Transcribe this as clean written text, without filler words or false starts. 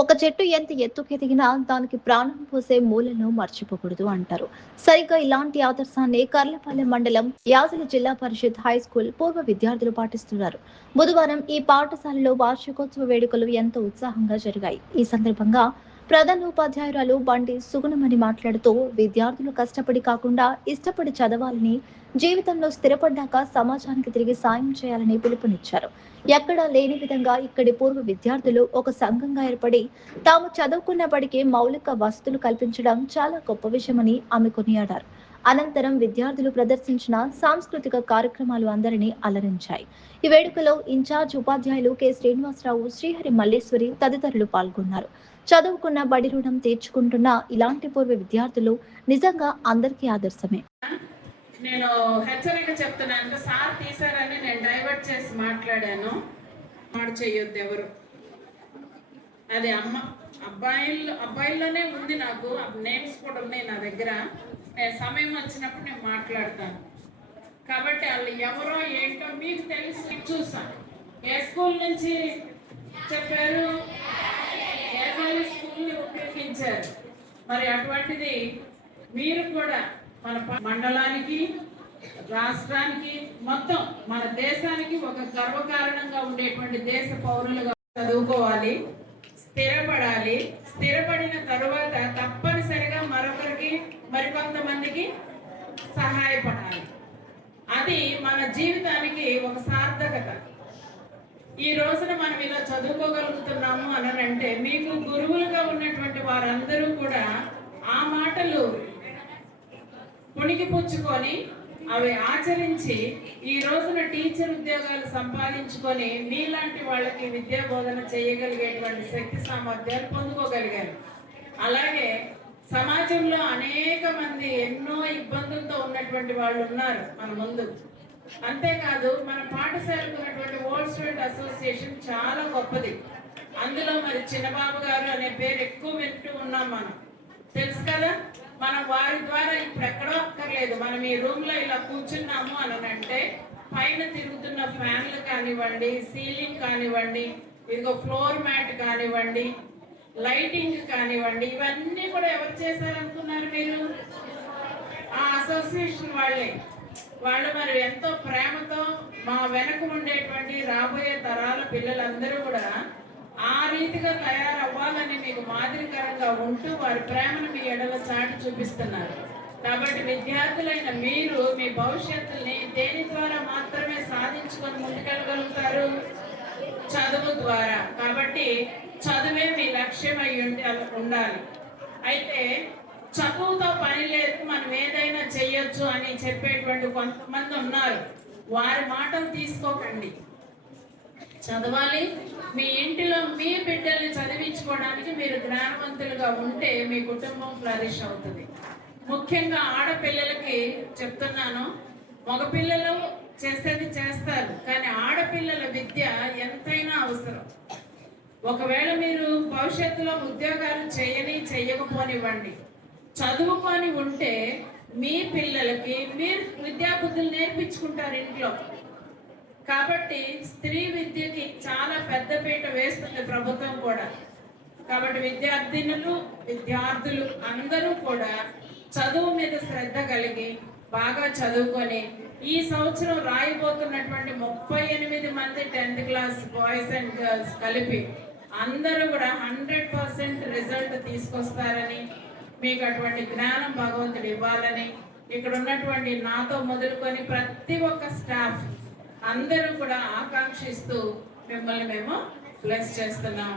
ఒక చెట్టు ఎంత ఎత్తుకెదిగినా దానికి ప్రాణం పోసే మూలను మర్చిపోకూడదు అంటారు. సరిగ్గా ఇలాంటి ఆదర్శాన్ని కర్లపల్లి మండలం యాసల జిల్లా పరిషత్ హై స్కూల్ పూర్వ విద్యార్థులు పాటిస్తున్నారు. బుధవారం ఈ పాఠశాలలో వార్షికోత్సవ వేడుకలు ఎంతో ఉత్సాహంగా జరిగాయి. ఈ సందర్భంగా ప్రధానోపాధ్యాయురాలు బండి సుగుణమణి మాట్లాడుతూ విద్యార్థులు కష్టపడి కాకుండా ఇష్టపడి చదవాలని, జీవితంలో స్థిరపడ్డాక సమాజానికి తిరిగి సాయం చేయాలని పిలుపునిచ్చారు. ఎక్కడా లేని విధంగా ఇక్కడి పూర్వ విద్యార్థులు ఒక సంఘంగా ఏర్పడి తాము చదువుకున్నప్పటికీ మౌలిక వసతులు కల్పించడం చాలా గొప్ప విషయమని ఆమె కొనియాడారు. అనంతరం విద్యార్థులు ప్రదర్శించిన సాంస్కృతిక కార్యక్రమాలు అందరినీ అలరించాయి. ఈ వేడుకలో ఇన్ఛార్జ్ ఉపాధ్యాయులు కె శ్రీనివాసరావు, శ్రీహరి మల్లేశ్వరి తదితరులు పాల్గొన్నారు. చదువుకున్న బడి రుణం తీర్చుకుంటున్న ఇలాంటి పూర్వ విద్యార్థులు నిజంగా అందరికీ ఆదర్శమే. నేను హెచ్చరిక చెప్తున్నాను. సార్ తీసారని నేను డైవర్ట్ చేసి మాట్లాడాను. మాట చేయొద్దు ఎవరు. అది అబ్బాయిల్లోనే ఉంది. నాకు నేమ్స్ కూడా ఉన్నాయి నా దగ్గర. నేను సమయం వచ్చినప్పుడు నేను మాట్లాడతాను. కాబట్టి వాళ్ళు ఎవరో ఏంటో మీకు తెలిసి చూసాను. ఏ స్కూల్ నుంచి చెప్పారు? ఏజాలి స్కూల్ని ఉపయోగించారు. మరి అటువంటిది మీరు కూడా మన మండలానికి, రాష్ట్రానికి, మొత్తం మన దేశానికి ఒక గర్వకారణంగా ఉండేటువంటి దేశ పౌరులుగా చదువుకోవాలి, స్థిరపడాలి. స్థిరపడిన తరువాత తప్పనిసరిగా మరొకరికి, మరికొంతమందికి సహాయపడాలి. అది మన జీవితానికి ఒక సార్థకత. ఈ రోజున మనం ఇలా చదువుకోగలుగుతున్నాము అనంటే మీకు గురువులుగా ఉన్నటువంటి వారందరూ కూడా ఆ మాటలు పుణికిపుచ్చుకొని అవి ఆచరించి ఈ రోజున టీచర్ ఉద్యోగాలు సంపాదించుకొని మీలాంటి వాళ్ళకి విద్యా బోధన చేయగలిగేటువంటి శక్తి సామర్థ్యాలు పొందుకోగలిగారు. అలాగే సమాజంలో అనేక మంది ఎన్నో ఇబ్బందులతో ఉన్నటువంటి వాళ్ళు ఉన్నారు మన ముందు. అంతేకాదు మన పాఠశాలకు ఉన్నటువంటి ఓల్డ్ స్టూడెంట్ అసోసియేషన్ చాలా గొప్పది. అందులో మరి చిన్నబాబు గారు అనే పేరు ఎక్కువ వింటూ ఉన్నాం. మనం తెలుసు కదా. మనం వారి ద్వారా ఇప్పుడు ఎక్కడో అక్కర్లేదు. మనం ఈ రూమ్ లో ఇలా కూర్చున్నాము అని అంటే పైన తిరుగుతున్న ఫ్యాన్లు కానివ్వండి, సీలింగ్ కానివ్వండి, ఇదిగో ఫ్లోర్ మ్యాట్ కానివ్వండి, లైటింగ్ కానివ్వండి, ఇవన్నీ కూడా ఎవరు చేశారనుకున్నారు మీరు? ఆ అసోసియేషన్ వాళ్ళే. వాళ్ళు మరి ఎంతో ప్రేమతో మా వెనక ఉండేటువంటి రాబోయే తరాల పిల్లలందరూ కూడా ఆ రీతిగా తయారవ్వాలని మీకు మాదిరికరంగా ఉంటూ వారి ప్రేమను మీ ఎడల చాటి చూపిస్తున్నారు. కాబట్టి విద్యార్థులైన మీరు మీ భవిష్యత్తుని దేని ద్వారా మాత్రమే సాధించుకొని ముందుకెళ్ళగలుగుతారు? చదువు ద్వారా. కాబట్టి చదువే మీ లక్ష్యం అయి ఉండాలి. అయితే చదువుతో పని లేదు, మనం ఏదైనా చెయ్యొచ్చు అని చెప్పేటువంటి కొంతమంది ఉన్నారు. వారి మాటలు తీసుకోకండి. చదవాలి. మీ ఇంటిలో మీ బిడ్డల్ని చదివించుకోవడానికి మీరు జ్ఞానవంతులుగా ఉంటే మీ కుటుంబం ఫ్లరిష్ అవుతుంది. ముఖ్యంగా ఆడపిల్లలకి చెప్తున్నాను, మగపిల్లలు చేసేది చేస్తారు, కానీ ఆడపిల్లల విద్య ఎంతైనా అవసరం. ఒకవేళ మీరు భవిష్యత్తులో ఉద్యోగాలు చేయకపోనివ్వండి, చదువుకొని ఉంటే మీ పిల్లలకి మీరు విద్యాబుద్ధులు నేర్పించుకుంటారు ఇంట్లో. కాబట్టి స్త్రీ విద్యకి చాలా పెద్దపీట వేస్తుంది ప్రభుత్వం కూడా. కాబట్టి విద్యార్థులు అందరూ కూడా చదువు మీద శ్రద్ధ కలిగి బాగా చదువుకొని ఈ సంవత్సరం రాయబోతున్నటువంటి 38 మంది 10th class boys and girls కలిపి అందరూ కూడా 100% రిజల్ట్ తీసుకొస్తారని, మీకు అటువంటి జ్ఞానం భగవంతుడు ఇవ్వాలని ఇక్కడ ఉన్నటువంటి నాతో మొదలుకొని ప్రతి ఒక్క స్టాఫ్ అందరూ కూడా ఆకాంక్షిస్తూ మిమ్మల్ని మేము బ్లెస్ చేస్తున్నాం.